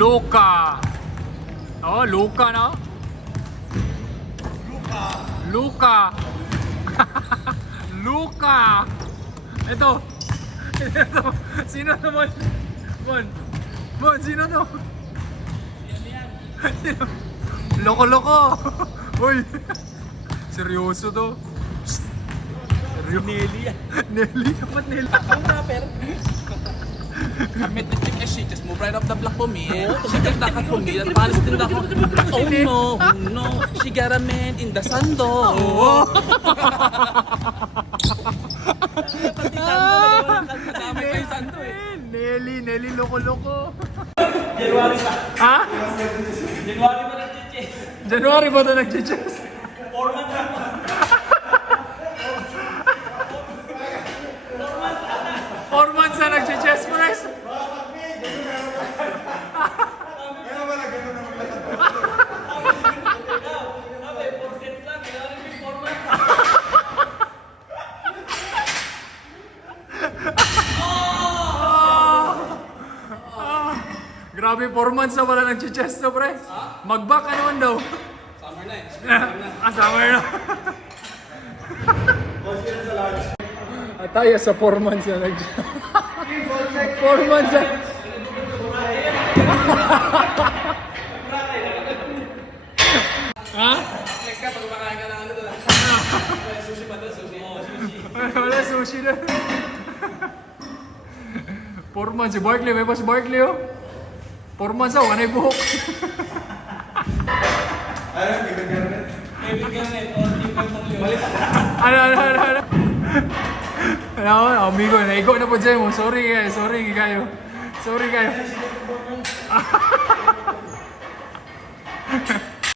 Luka. Oh, Luka na. Luka. Luka. Ito. Ito. Sino naman? Bon, sino to? Sino? Loko-loko. Uy. Seryoso to. Seryoso. Nelly yan. Nelly? Ba't Nelly? Ang rapper. Amit na chick as she just move right up the block for me. She got that cat for me. That panis din ako. Oh no, oh no. She got a man in the sando. Oo. Pati sando. Kasama ko yung sando eh. Nelly, loko-loko. January pa. Ha? January pa nag-chase. January ba ito nag-chess? 4 months na pa. 4 months na nag-chess press? Grabe, 4 months na wala nag-chess to, pre. Mag-back ka naman daw. Summer na eh. Summer na. At tayo sa 4 months na nag-chess. 4 months na. Ha? Next ka, pag kumakain ka ng ano doon. Sushi pa doon, sushi. Oo, sushi. Wala sushi na. 4 months. Si Barkley, may pa si Barkley, oh. 4 months ako, anay buhok. Kevin Garnett, o Team Pantolio. Ano? Ano, amigo, naigo na po dyan mo. Sorry kayo. Sorry kayo.